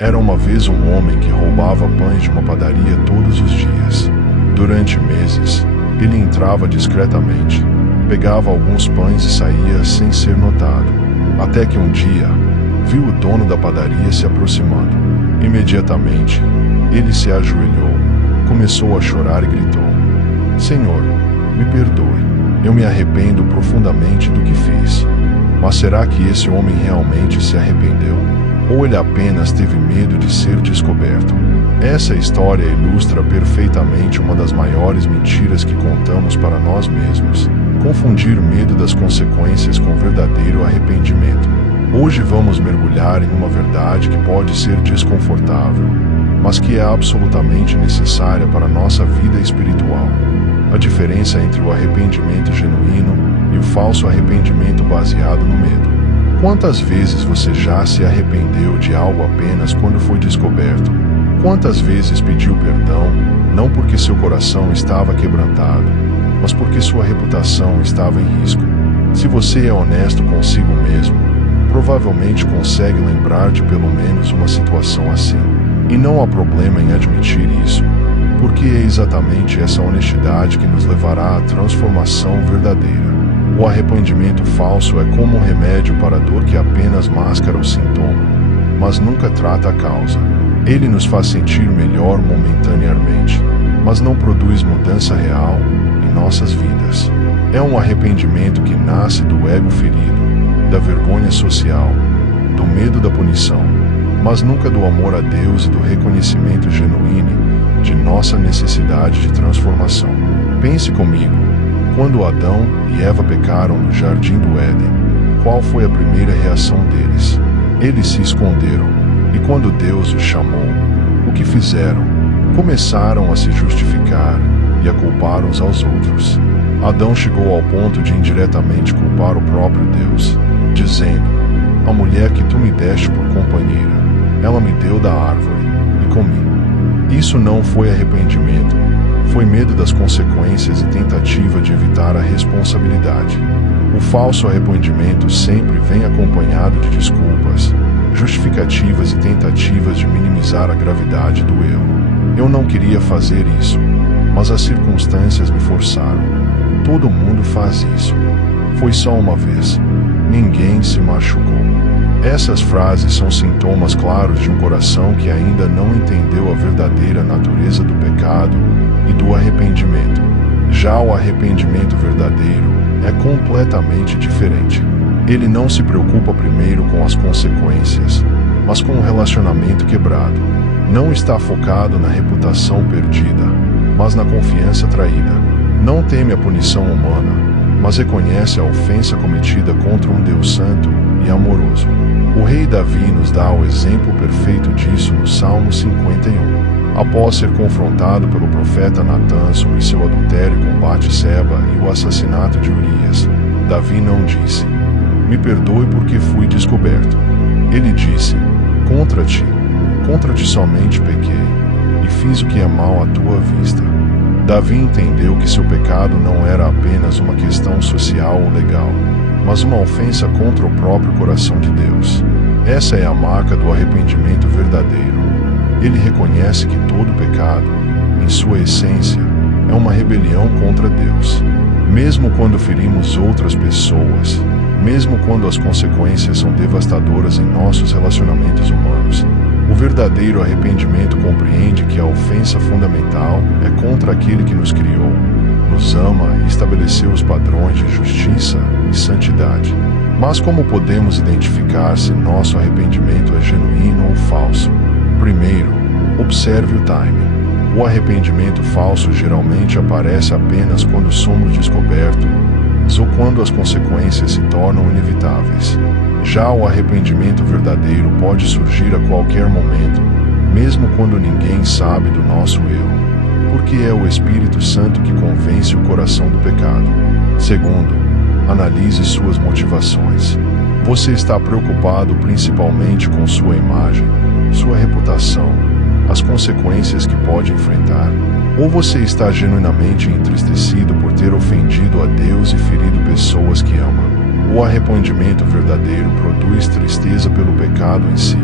Era uma vez um homem que roubava pães de uma padaria todos os dias. Durante meses, ele entrava discretamente, pegava alguns pães e saía sem ser notado. Até que um dia, viu o dono da padaria se aproximando. Imediatamente, ele se ajoelhou, começou a chorar e gritou: "Senhor, me perdoe. Eu me arrependo profundamente do que fiz." Mas será que esse homem realmente se arrependeu? Ou ele apenas teve medo de ser descoberto? Essa história ilustra perfeitamente uma das maiores mentiras que contamos para nós mesmos: confundir medo das consequências com verdadeiro arrependimento. Hoje vamos mergulhar em uma verdade que pode ser desconfortável, mas que é absolutamente necessária para a nossa vida espiritual. A diferença entre o arrependimento genuíno e o falso arrependimento baseado no medo. Quantas vezes você já se arrependeu de algo apenas quando foi descoberto? Quantas vezes pediu perdão, não porque seu coração estava quebrantado, mas porque sua reputação estava em risco? Se você é honesto consigo mesmo, provavelmente consegue lembrar de pelo menos uma situação assim. E não há problema em admitir isso, porque é exatamente essa honestidade que nos levará à transformação verdadeira. O arrependimento falso é como um remédio para a dor que apenas mascara o sintoma, mas nunca trata a causa. Ele nos faz sentir melhor momentaneamente, mas não produz mudança real em nossas vidas. É um arrependimento que nasce do ego ferido, da vergonha social, do medo da punição, mas nunca do amor a Deus e do reconhecimento genuíno de nossa necessidade de transformação. Pense comigo. Quando Adão e Eva pecaram no jardim do Éden, qual foi a primeira reação deles? Eles se esconderam, e quando Deus os chamou, o que fizeram? Começaram a se justificar e a culpar uns aos outros. Adão chegou ao ponto de indiretamente culpar o próprio Deus, dizendo: "A mulher que tu me deste por companheira, ela me deu da árvore, e comi." Isso não foi arrependimento, foi medo das consequências e tentativa de evitar a responsabilidade. O falso arrependimento sempre vem acompanhado de desculpas, justificativas e tentativas de minimizar a gravidade do erro. "Eu não queria fazer isso, mas as circunstâncias me forçaram. Todo mundo faz isso. Foi só uma vez. Ninguém se machucou." Essas frases são sintomas claros de um coração que ainda não entendeu a verdadeira natureza do pecado e do arrependimento. Já o arrependimento verdadeiro é completamente diferente. Ele não se preocupa primeiro com as consequências, mas com o relacionamento quebrado. Não está focado na reputação perdida, mas na confiança traída. Não teme a punição humana, mas reconhece a ofensa cometida contra um Deus santo e amoroso. O rei Davi nos dá o exemplo perfeito disso no Salmo 51. Após ser confrontado pelo profeta Natã sobre seu adultério com Batseba e o assassinato de Urias, Davi não disse: "Me perdoe porque fui descoberto." Ele disse: contra ti somente pequei, e fiz o que é mal à tua vista." Davi entendeu que seu pecado não era apenas uma questão social ou legal, mas uma ofensa contra o próprio coração de Deus. Essa é a marca do arrependimento verdadeiro. Ele reconhece que todo pecado, em sua essência, é uma rebelião contra Deus. Mesmo quando ferimos outras pessoas, mesmo quando as consequências são devastadoras em nossos relacionamentos humanos, o verdadeiro arrependimento compreende que a ofensa fundamental é contra aquele que nos criou, nos ama e estabeleceu os padrões de justiça e santidade. Mas como podemos identificar se nosso arrependimento é genuíno ou falso? Primeiro, observe o timing. O arrependimento falso geralmente aparece apenas quando somos descobertos ou quando as consequências se tornam inevitáveis. Já o arrependimento verdadeiro pode surgir a qualquer momento, mesmo quando ninguém sabe do nosso erro, porque é o Espírito Santo que convence o coração do pecado. Segundo, analise suas motivações. Você está preocupado principalmente com sua imagem, sua reputação, as consequências que pode enfrentar? Ou você está genuinamente entristecido por ter ofendido a Deus e ferido pessoas que ama? O arrependimento verdadeiro produz tristeza pelo pecado em si,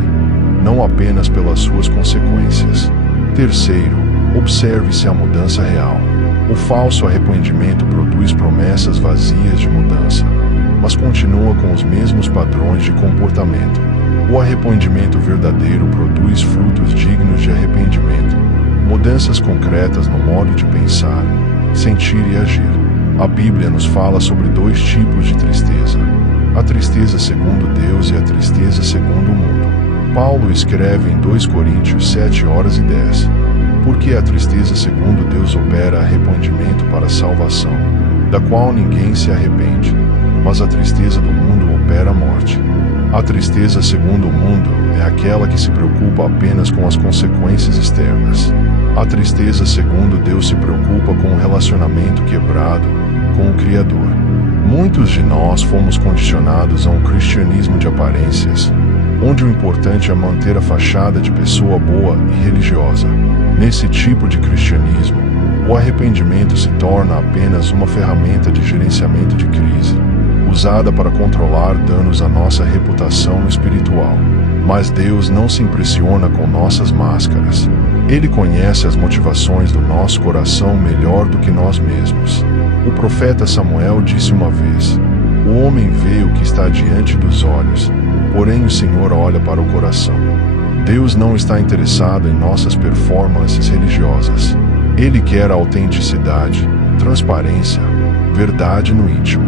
não apenas pelas suas consequências. Terceiro, observe se a mudança real. O falso arrependimento produz promessas vazias de mudança, mas continua com os mesmos padrões de comportamento. O arrependimento verdadeiro produz frutos dignos de arrependimento, mudanças concretas no modo de pensar, sentir e agir. A Bíblia nos fala sobre dois tipos de tristeza: a tristeza segundo Deus e a tristeza segundo o mundo. Paulo escreve em 2 Coríntios 7:10: porque a tristeza segundo Deus opera arrependimento para a salvação, da qual ninguém se arrepende, mas a tristeza do mundo opera a morte. A tristeza segundo o mundo é aquela que se preocupa apenas com as consequências externas. A tristeza segundo Deus se preocupa com o relacionamento quebrado com o Criador. Muitos de nós fomos condicionados a um cristianismo de aparências, onde o importante é manter a fachada de pessoa boa e religiosa. Nesse tipo de cristianismo, o arrependimento se torna apenas uma ferramenta de gerenciamento de crise, usada para controlar danos à nossa reputação espiritual. Mas Deus não se impressiona com nossas máscaras. Ele conhece as motivações do nosso coração melhor do que nós mesmos. O profeta Samuel disse uma vez: o homem vê o que está diante dos olhos, porém o Senhor olha para o coração. Deus não está interessado em nossas performances religiosas. Ele quer a autenticidade, transparência, verdade no íntimo.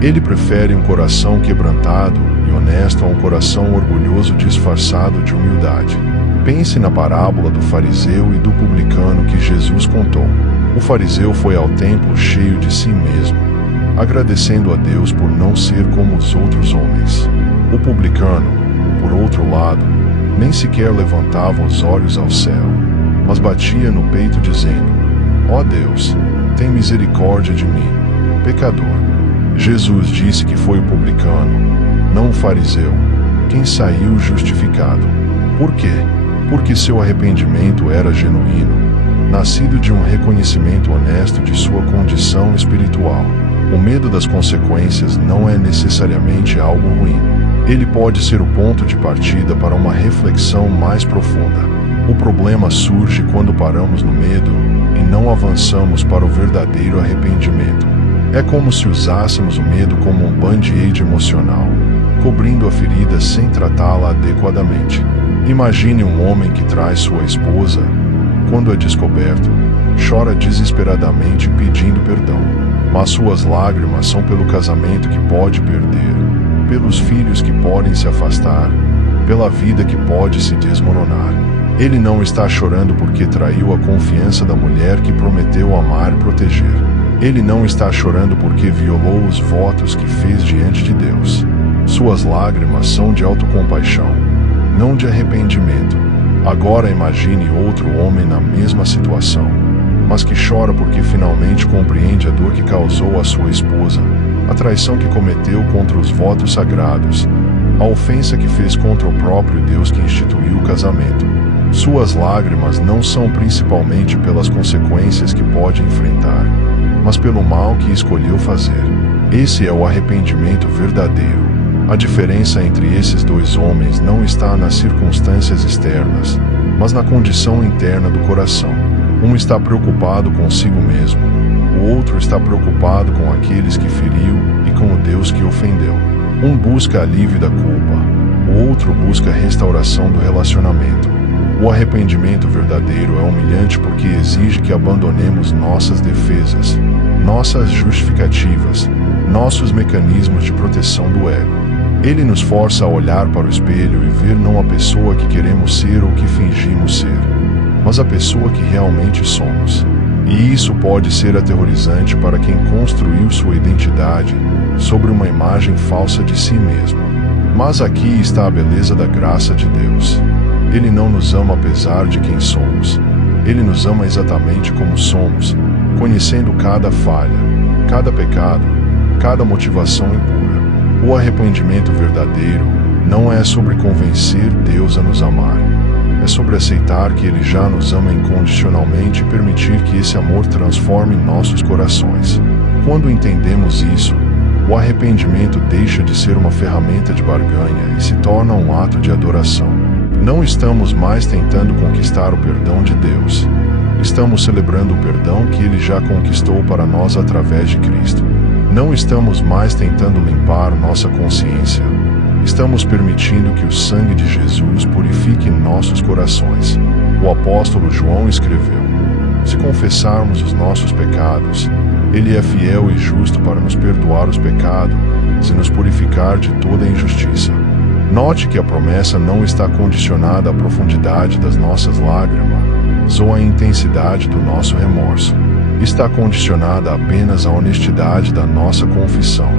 Ele prefere um coração quebrantado e honesto a um coração orgulhoso disfarçado de humildade. Pense na parábola do fariseu e do publicano que Jesus contou. O fariseu foi ao templo cheio de si mesmo, agradecendo a Deus por não ser como os outros homens. O publicano, por outro lado, nem sequer levantava os olhos ao céu, mas batia no peito dizendo: ó Deus, tem misericórdia de mim, pecador. Jesus disse que foi o publicano, não o fariseu, quem saiu justificado. Por quê? Porque seu arrependimento era genuíno, nascido de um reconhecimento honesto de sua condição espiritual. O medo das consequências não é necessariamente algo ruim. Ele pode ser o ponto de partida para uma reflexão mais profunda. O problema surge quando paramos no medo e não avançamos para o verdadeiro arrependimento. É como se usássemos o medo como um band-aid emocional, cobrindo a ferida sem tratá-la adequadamente. Imagine um homem que trai sua esposa. Quando é descoberto, chora desesperadamente pedindo perdão. Mas suas lágrimas são pelo casamento que pode perder, pelos filhos que podem se afastar, pela vida que pode se desmoronar. Ele não está chorando porque traiu a confiança da mulher que prometeu amar e proteger. Ele não está chorando porque violou os votos que fez diante de Deus. Suas lágrimas são de autocompaixão, não de arrependimento. Agora imagine outro homem na mesma situação, mas que chora porque finalmente compreende a dor que causou à sua esposa, a traição que cometeu contra os votos sagrados, a ofensa que fez contra o próprio Deus que instituiu o casamento. Suas lágrimas não são principalmente pelas consequências que pode enfrentar, mas pelo mal que escolheu fazer. Esse é o arrependimento verdadeiro. A diferença entre esses dois homens não está nas circunstâncias externas, mas na condição interna do coração. Um está preocupado consigo mesmo, o outro está preocupado com aqueles que feriu e com o Deus que ofendeu. Um busca alívio da culpa, o outro busca restauração do relacionamento. O arrependimento verdadeiro é humilhante porque exige que abandonemos nossas defesas, nossas justificativas, nossos mecanismos de proteção do ego. Ele nos força a olhar para o espelho e ver não a pessoa que queremos ser ou que fingimos ser, mas a pessoa que realmente somos. E isso pode ser aterrorizante para quem construiu sua identidade sobre uma imagem falsa de si mesmo. Mas aqui está a beleza da graça de Deus. Ele não nos ama apesar de quem somos. Ele nos ama exatamente como somos, conhecendo cada falha, cada pecado, cada motivação impura. O arrependimento verdadeiro não é sobre convencer Deus a nos amar. É sobre aceitar que Ele já nos ama incondicionalmente e permitir que esse amor transforme nossos corações. Quando entendemos isso, o arrependimento deixa de ser uma ferramenta de barganha e se torna um ato de adoração. Não estamos mais tentando conquistar o perdão de Deus. Estamos celebrando o perdão que Ele já conquistou para nós através de Cristo. Não estamos mais tentando limpar nossa consciência. Estamos permitindo que o sangue de Jesus purifique nossos corações. O apóstolo João escreveu: se confessarmos os nossos pecados, Ele é fiel e justo para nos perdoar os pecados e nos purificar de toda injustiça. Note que a promessa não está condicionada à profundidade das nossas lágrimas ou à intensidade do nosso remorso. Está condicionada apenas à honestidade da nossa confissão.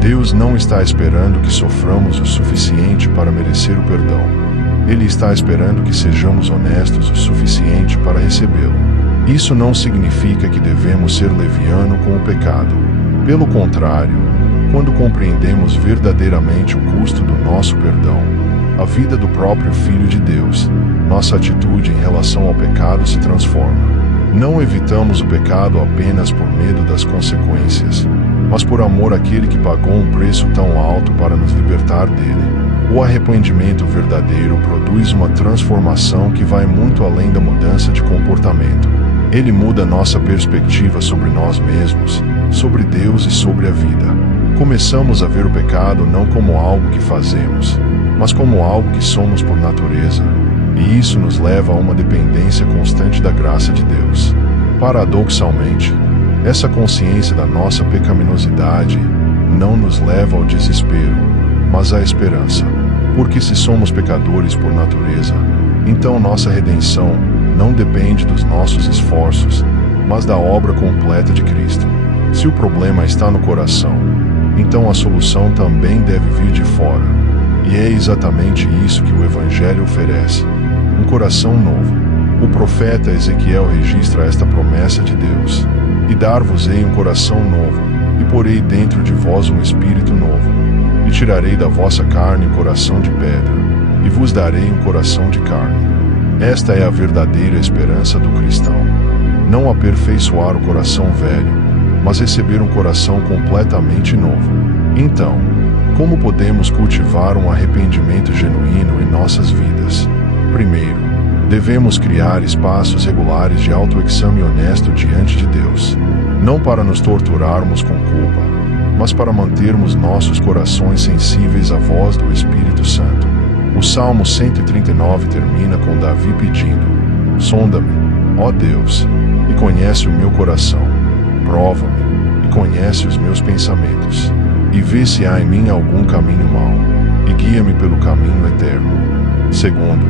Deus não está esperando que soframos o suficiente para merecer o perdão. Ele está esperando que sejamos honestos o suficiente para recebê-lo. Isso não significa que devemos ser leviano com o pecado. Pelo contrário, quando compreendemos verdadeiramente o custo do nosso perdão, a vida do próprio Filho de Deus, nossa atitude em relação ao pecado se transforma. Não evitamos o pecado apenas por medo das consequências, mas por amor àquele que pagou um preço tão alto para nos libertar dele. O arrependimento verdadeiro produz uma transformação que vai muito além da mudança de comportamento. Ele muda nossa perspectiva sobre nós mesmos, sobre Deus e sobre a vida. Começamos a ver o pecado não como algo que fazemos, mas como algo que somos por natureza, e isso nos leva a uma dependência constante da graça de Deus. Paradoxalmente, essa consciência da nossa pecaminosidade não nos leva ao desespero, mas à esperança. Porque se somos pecadores por natureza, então nossa redenção não depende dos nossos esforços, mas da obra completa de Cristo. Se o problema está no coração, então a solução também deve vir de fora. E é exatamente isso que o Evangelho oferece: um coração novo. O profeta Ezequiel registra esta promessa de Deus: e dar-vos-ei um coração novo, e porei dentro de vós um espírito novo, e tirarei da vossa carne o coração de pedra, e vos darei um coração de carne. Esta é a verdadeira esperança do cristão. Não aperfeiçoar o coração velho, mas receber um coração completamente novo. Então, como podemos cultivar um arrependimento genuíno em nossas vidas? Primeiro, devemos criar espaços regulares de autoexame honesto diante de Deus. Não para nos torturarmos com culpa, mas para mantermos nossos corações sensíveis à voz do Espírito Santo. O Salmo 139 termina com Davi pedindo: sonda-me, ó Deus, e conhece o meu coração. Prova-me, e conhece os meus pensamentos. E vê se há em mim algum caminho mau, e guia-me pelo caminho eterno. Segundo,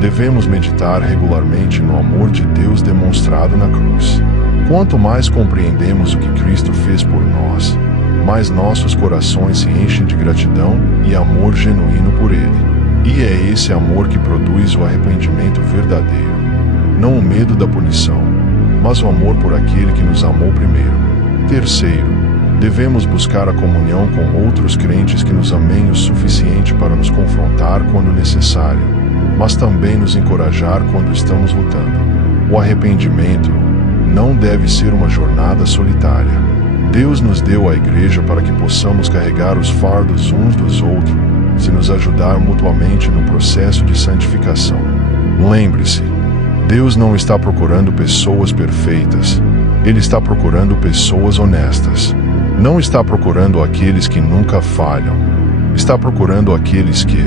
devemos meditar regularmente no amor de Deus demonstrado na cruz. Quanto mais compreendemos o que Cristo fez por nós, mais nossos corações se enchem de gratidão e amor genuíno por Ele. E é esse amor que produz o arrependimento verdadeiro. Não o medo da punição, mas o amor por aquele que nos amou primeiro. Terceiro, devemos buscar a comunhão com outros crentes que nos amem o suficiente para nos confrontar quando necessário, mas também nos encorajar quando estamos lutando. O arrependimento não deve ser uma jornada solitária. Deus nos deu a igreja para que possamos carregar os fardos uns dos outros, e nos ajudar mutuamente no processo de santificação. Lembre-se, Deus não está procurando pessoas perfeitas, Ele está procurando pessoas honestas. Não está procurando aqueles que nunca falham, está procurando aqueles que,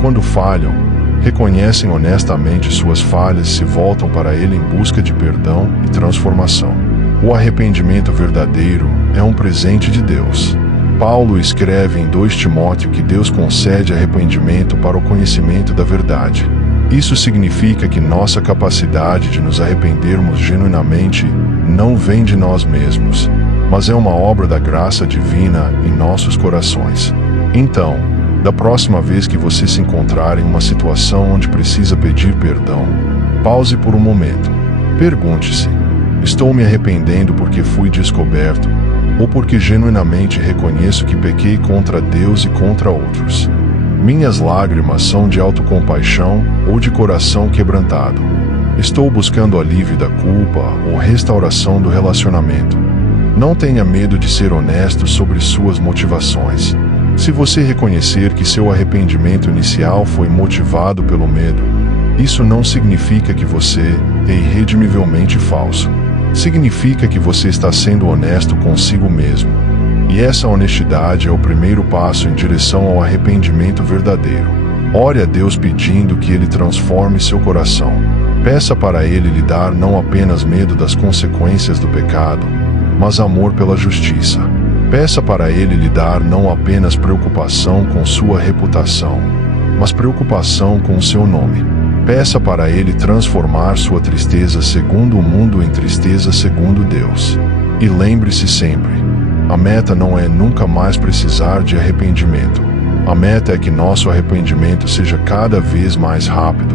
quando falham, reconhecem honestamente suas falhas e se voltam para Ele em busca de perdão e transformação. O arrependimento verdadeiro é um presente de Deus. Paulo escreve em 2 Timóteo que Deus concede arrependimento para o conhecimento da verdade. Isso significa que nossa capacidade de nos arrependermos genuinamente não vem de nós mesmos, mas é uma obra da graça divina em nossos corações. Então, da próxima vez que você se encontrar em uma situação onde precisa pedir perdão, pause por um momento. Pergunte-se: estou me arrependendo porque fui descoberto, ou porque genuinamente reconheço que pequei contra Deus e contra outros? Minhas lágrimas são de autocompaixão ou de coração quebrantado? Estou buscando alívio da culpa ou restauração do relacionamento? Não tenha medo de ser honesto sobre suas motivações. Se você reconhecer que seu arrependimento inicial foi motivado pelo medo, isso não significa que você é irredimivelmente falso. Significa que você está sendo honesto consigo mesmo. E essa honestidade é o primeiro passo em direção ao arrependimento verdadeiro. Ore a Deus pedindo que Ele transforme seu coração. Peça para Ele lhe dar não apenas medo das consequências do pecado, mas amor pela justiça. Peça para Ele lhe dar não apenas preocupação com sua reputação, mas preocupação com o seu nome. Peça para Ele transformar sua tristeza segundo o mundo em tristeza segundo Deus. E lembre-se sempre, a meta não é nunca mais precisar de arrependimento. A meta é que nosso arrependimento seja cada vez mais rápido,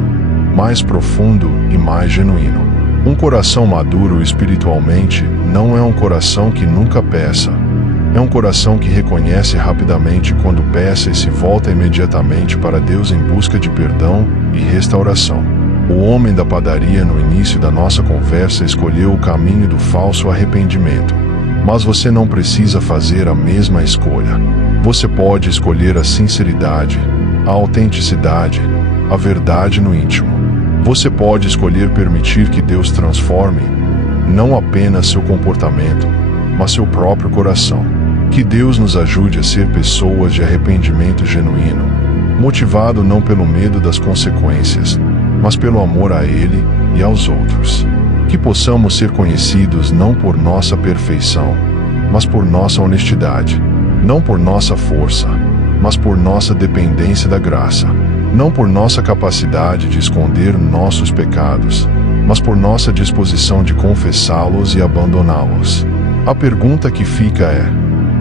mais profundo e mais genuíno. Um coração maduro espiritualmente não é um coração que nunca peça. É um coração que reconhece rapidamente quando peça e se volta imediatamente para Deus em busca de perdão e restauração. O homem da padaria no início da nossa conversa escolheu o caminho do falso arrependimento. Mas você não precisa fazer a mesma escolha. Você pode escolher a sinceridade, a autenticidade, a verdade no íntimo. Você pode escolher permitir que Deus transforme não apenas seu comportamento, mas seu próprio coração. Que Deus nos ajude a ser pessoas de arrependimento genuíno, motivado não pelo medo das consequências, mas pelo amor a Ele e aos outros. Que possamos ser conhecidos não por nossa perfeição, mas por nossa honestidade, não por nossa força, mas por nossa dependência da graça, não por nossa capacidade de esconder nossos pecados, mas por nossa disposição de confessá-los e abandoná-los. A pergunta que fica é: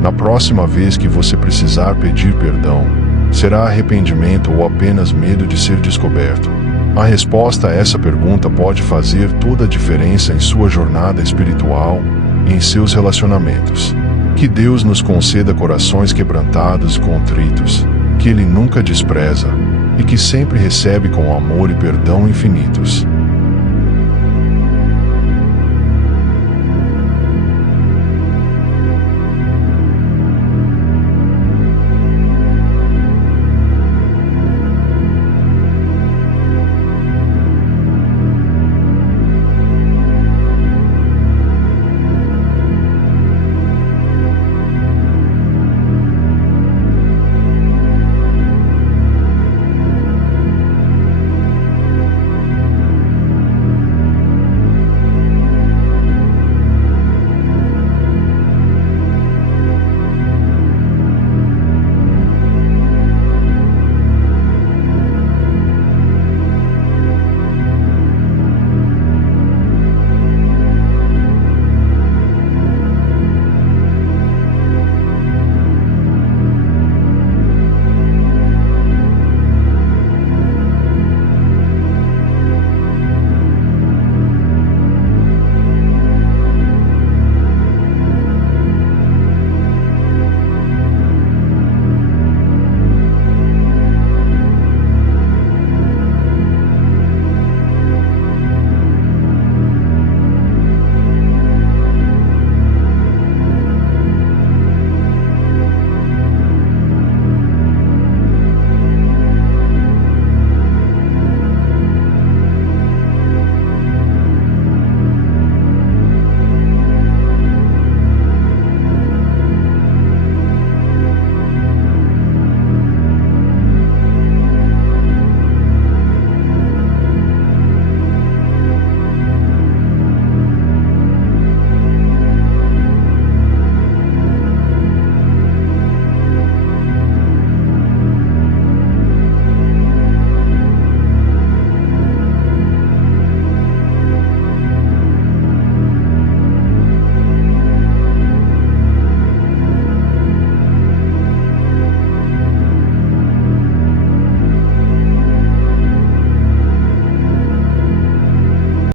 na próxima vez que você precisar pedir perdão, será arrependimento ou apenas medo de ser descoberto? A resposta a essa pergunta pode fazer toda a diferença em sua jornada espiritual e em seus relacionamentos. Que Deus nos conceda corações quebrantados e contritos, que Ele nunca despreza, e que sempre recebe com amor e perdão infinitos.